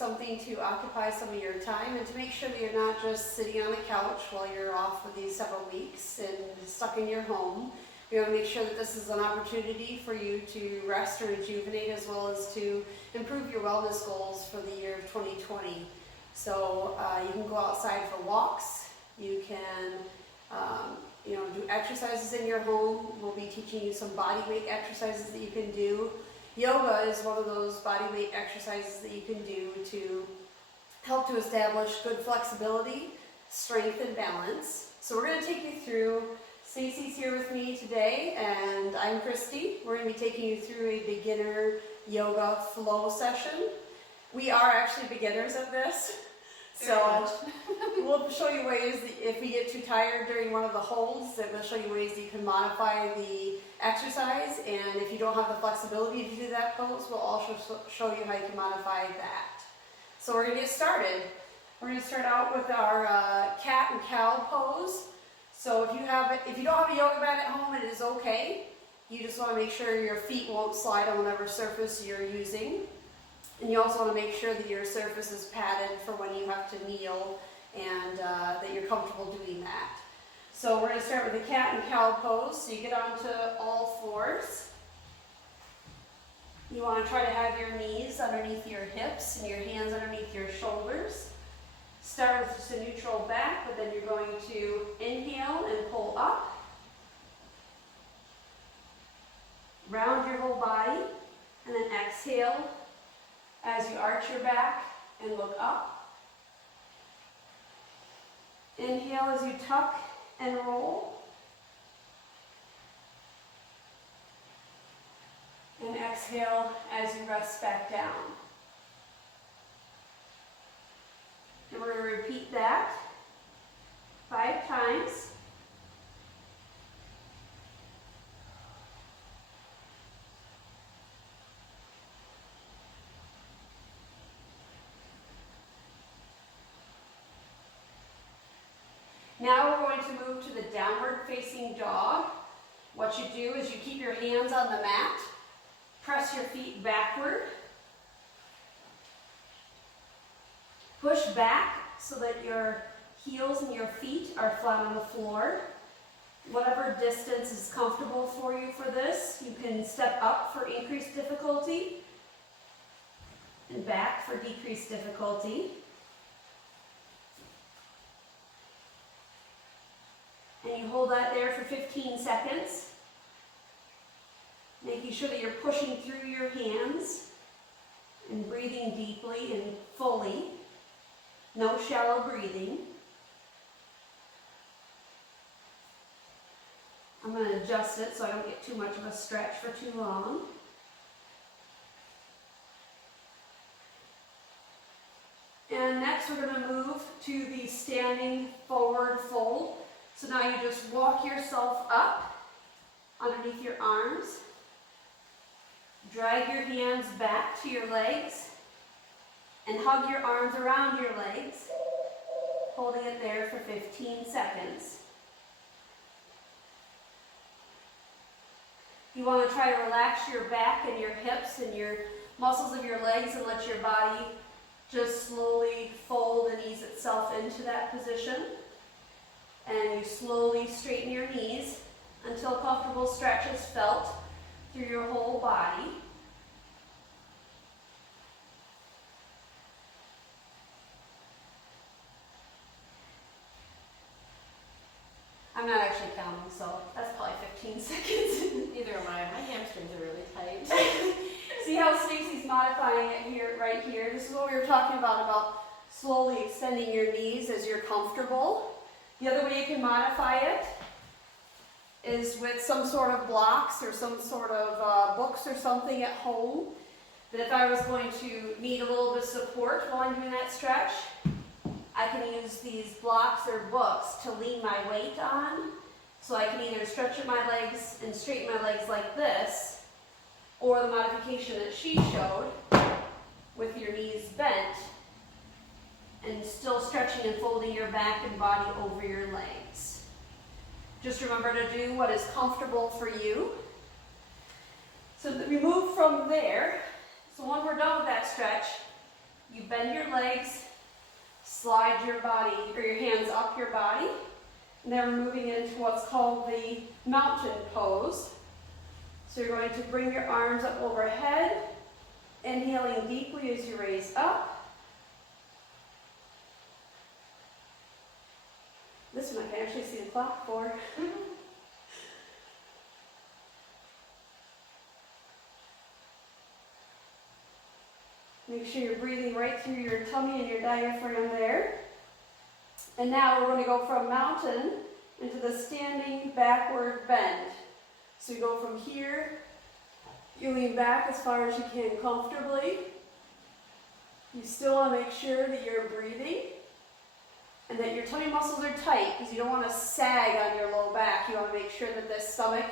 something to occupy some of your time and to make sure that you're not just sitting on the couch while you're off for these several weeks and stuck in your home. We want to make sure that this is an opportunity for you to rest or rejuvenate, as well as to improve your wellness goals for the year of 2020. So you can go outside for walks. You can do exercises in your home. We'll be teaching you some body weight exercises that you can do. Yoga is one of those body weight exercises that you can do to help to establish good flexibility, strength, and balance. So we're going to take you through. Stacy's here with me today, and I'm Christy. We're going to be taking you through a beginner yoga flow session. We are actually beginners at this, so we'll show you ways that if we get too tired during one of the holds, that we'll show you ways that you can modify the exercise, and if you don't have the flexibility to do that pose, we'll also show you how you can modify that. So we're going to get started. We're going to start out with our cat and cow pose. So if you don't have a yoga mat at home, it is okay. You just want to make sure your feet won't slide on whatever surface you're using. And you also want to make sure that your surface is padded for when you have to kneel, and that you're comfortable doing that. So we're going to start with the cat and cow pose. So you get onto all fours. You want to try to have your knees underneath your hips and your hands underneath your shoulders. Start with just a neutral back, but then you're going to inhale and pull up. Round your whole body, and then exhale as you arch your back and look up. Inhale as you tuck and roll. And exhale as you rest back down. And we're going to repeat that 5 times. Now we're going to move to the downward facing dog. What you do is you keep your hands on the mat, press your feet backward, push back so that your heels and your feet are flat on the floor. Whatever distance is comfortable for you for this, you can step up for increased difficulty and back for decreased difficulty. And you hold that there for 15 seconds, making sure that you're pushing through your hands and breathing deeply and fully. No shallow breathing. I'm going to adjust it so I don't get too much of a stretch for too long. And next we're going to move to the standing forward fold. So now you just walk yourself up underneath your arms. Drag your hands back to your legs and hug your arms around your legs, holding it there for 15 seconds. You want to try to relax your back and your hips and your muscles of your legs and let your body just slowly fold and ease itself into that position. And you slowly straighten your knees until a comfortable stretch is felt through your whole body. I'm not actually counting, so that's probably 15 seconds. Neither am I. My hamstrings are really tight. See how Stacy's modifying it here, right here? This is what we were talking about slowly extending your knees as you're comfortable. The other way you can modify it is with some sort of blocks or some sort of books or something at home. That if I was going to need a little bit of support while I'm doing that stretch, I can use these blocks or books to lean my weight on. So I can either stretch my legs and straighten my legs like this, or the modification that she showed with your knees bent and still stretching and folding your back and body over your legs. Just remember to do what is comfortable for you. So that we move from there. So when we're done with that stretch, you bend your legs, slide your body or your hands up your body. And then we're moving into what's called the mountain pose. So you're going to bring your arms up overhead, inhaling deeply as you raise up. This one I can actually see the clock for. Make sure you're breathing right through your tummy and your diaphragm there. And now we're going to go from mountain into the standing backward bend. So you go from here, you lean back as far as you can comfortably. You still want to make sure that you're breathing and that your tummy muscles are tight because you don't want to sag on your low back. You want to make sure that the stomach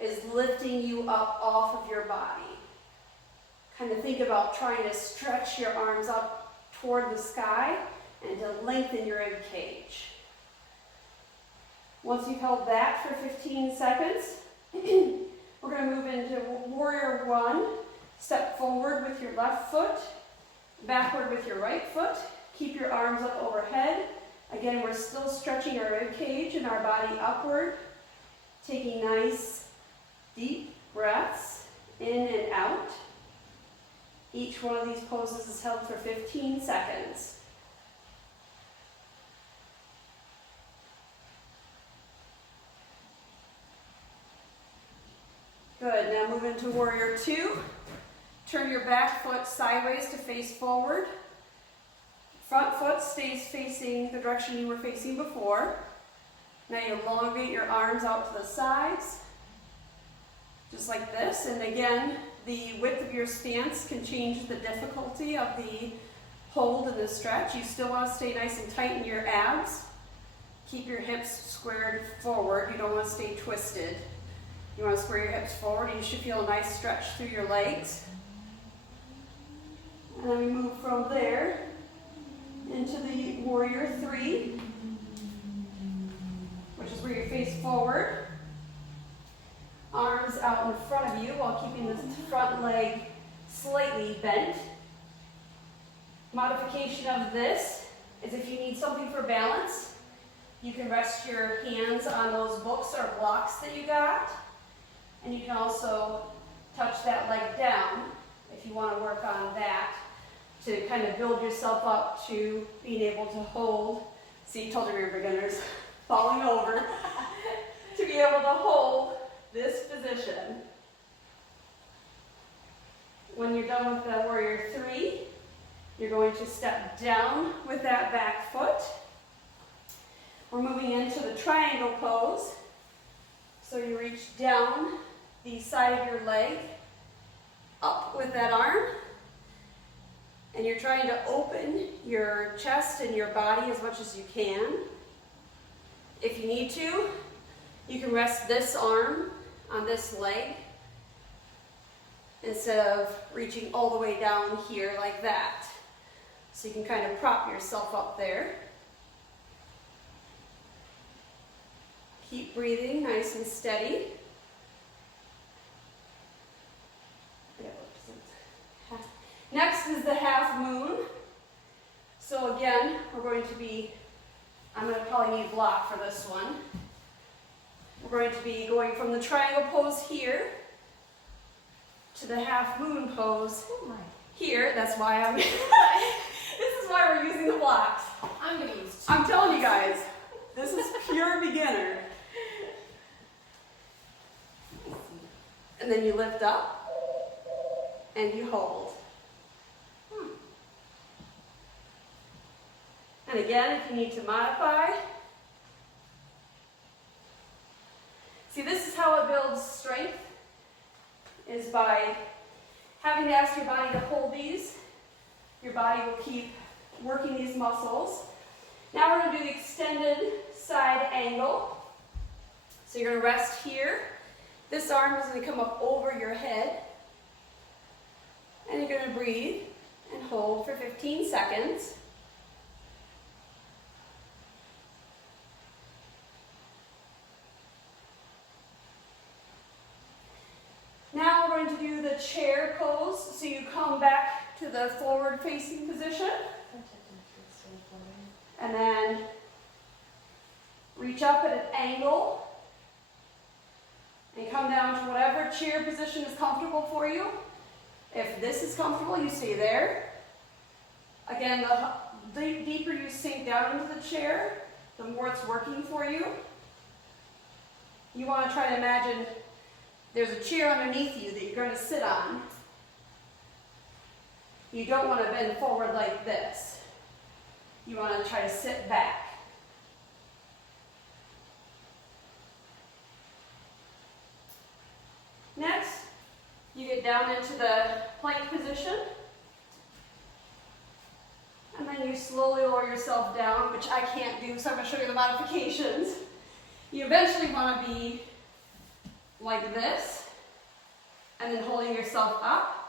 is lifting you up off of your body. Kind of think about trying to stretch your arms up toward the sky and to lengthen your rib cage. Once you've held that for 15 seconds, we're going to move into Warrior One. Step forward with your left foot, backward with your right foot. Keep your arms up overhead. Again, we're still stretching our rib cage and our body upward, taking nice, deep breaths in and out. Each one of these poses is held for 15 seconds. Good, now move into Warrior Two. Turn your back foot sideways to face forward. Front foot stays facing the direction you were facing before. Now you elongate your arms out to the sides, just like this. And again, the width of your stance can change the difficulty of the hold and the stretch. You still want to stay nice and tight in your abs. Keep your hips squared forward. You don't want to stay twisted. You want to square your hips forward. You should feel a nice stretch through your legs. And then we move from there into the Warrior Three, which is where you face forward. Arms out in front of you while keeping the front leg slightly bent. Modification of this is if you need something for balance, you can rest your hands on those books or blocks that you got. And you can also touch that leg down if you want to work on that to kind of build yourself up to being able to hold. See, told you we were beginners, falling over, to be able to hold this position. When you're done with the Warrior Three, you're going to step down with that back foot. We're moving into the triangle pose. So you reach down the side of your leg, up with that arm, and you're trying to open your chest and your body as much as you can. If you need to, you can rest this arm on this leg instead of reaching all the way down here like that. So you can kind of prop yourself up there. Keep breathing nice and steady. Next is the half moon. So again, we're going to be, I'm going to probably need a block for this one. We're going to be going from the triangle pose here to the half moon pose here. That's why I'm, this is why we're using the blocks. I'm going to use two. I'm telling you guys, this is pure beginner. And then you lift up and you hold. And again, if you need to modify, see, this is how it builds strength, is by having to ask your body to hold these. Your body will keep working these muscles. Now we're going to do the extended side angle. So you're going to rest here. This arm is going to come up over your head. And you're going to breathe and hold for 15 seconds. Now we're going to do the chair pose. So you come back to the forward facing position. And then reach up at an angle and come down to whatever chair position is comfortable for you. If this is comfortable, you stay there. Again, the deeper you sink down into the chair, the more it's working for you. You want to try to imagine there's a chair underneath you that you're going to sit on. You don't want to bend forward like this. You want to try to sit back. Next, you get down into the plank position. And then you slowly lower yourself down, which I can't do, so I'm going to show you the modifications. You eventually want to be like this, and then holding yourself up.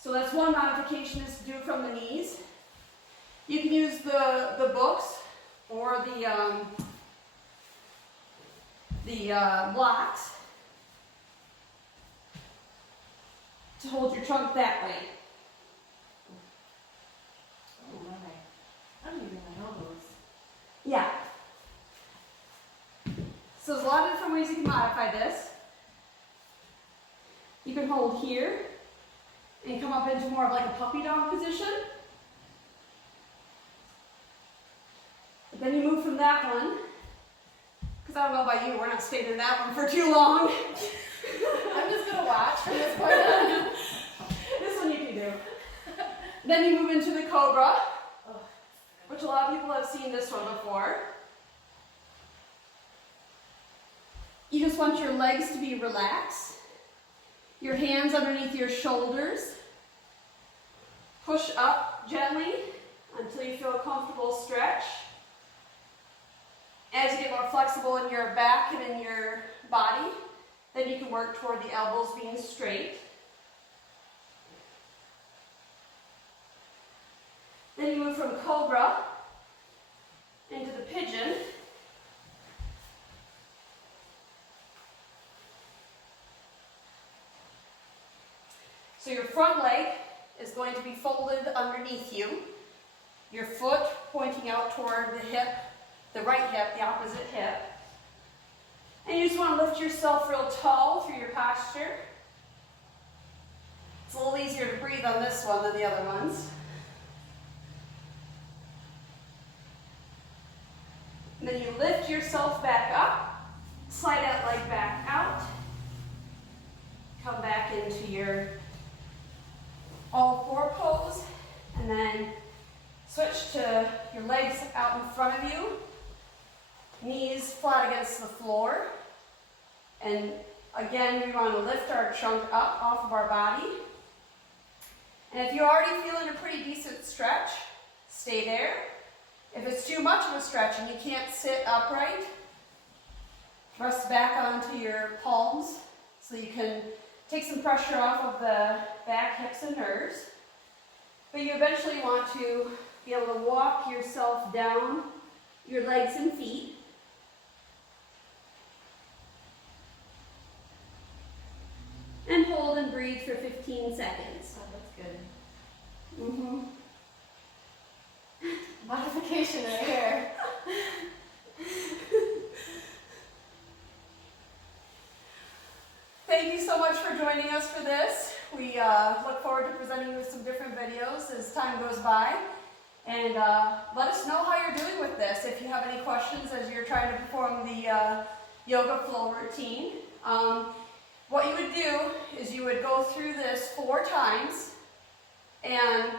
So that's one modification, is to do it from the knees. You can use the books or the blocks to hold your trunk that way. Oh my. I'm using my elbows. Yeah. So there's a lot of different ways you can modify this. You can hold here and come up into more of like a puppy dog position. But then you move from that one, because I don't know about you, we're not staying in that one for too long. I'm just gonna watch from this point on. This one you can do. Then you move into the cobra, which a lot of people have seen this one before. You just want your legs to be relaxed. Your hands underneath your shoulders. Push up gently until you feel a comfortable stretch. As you get more flexible in your back and in your body, then you can work toward the elbows being straight. Then you move from cobra into the pigeon. So your front leg is going to be folded underneath you. Your foot pointing out toward the hip, the right hip, the opposite hip. And you just want to lift yourself real tall through your posture. It's a little easier to breathe on this one than the other ones. And then you lift yourself back up, slide that leg back out, come back into your all four pose, and then switch to your legs out in front of you, knees flat against the floor. And again, we want to lift our trunk up off of our body. And if you're already feeling a pretty decent stretch, stay there. If it's too much of a stretch and you can't sit upright, rest back onto your palms so you can take some pressure off of the back, hips, and nerves. But you eventually want to be able to walk yourself down your legs and feet. And hold and breathe for 15 seconds. Oh, that's good. Mm-hmm. Modification right here. Thank you so much for joining us for this. We look forward to presenting you with some different videos as time goes by. And let us know how you're doing with this. If you have any questions as you're trying to perform the yoga flow routine. What you would do is you would go through this 4 times, and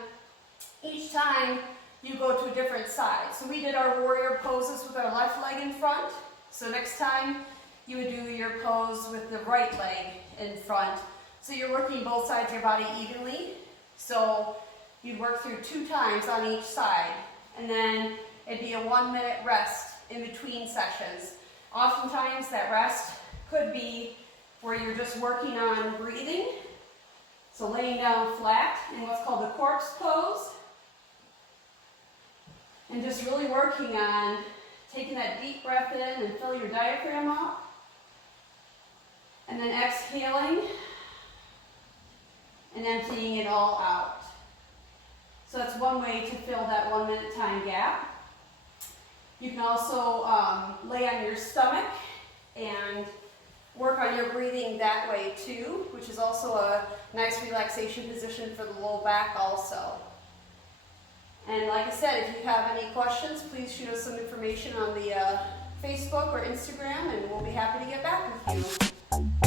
each time you go to a different side. So we did our warrior poses with our left leg in front. So next time you would do your pose with the right leg in front. So you're working both sides of your body evenly. So you'd work through 2 times on each side. And then it'd be a 1-minute rest in between sessions. Oftentimes that rest could be where you're just working on breathing. So laying down flat in what's called the corpse pose. And just really working on taking that deep breath in and fill your diaphragm up. And then exhaling and emptying it all out. So that's one way to fill that 1 minute time gap. You can also lay on your stomach and work on your breathing that way too, which is also a nice relaxation position for the low back also. And like I said, if you have any questions, please shoot us some information on the Facebook or Instagram, and we'll be happy to get back with you.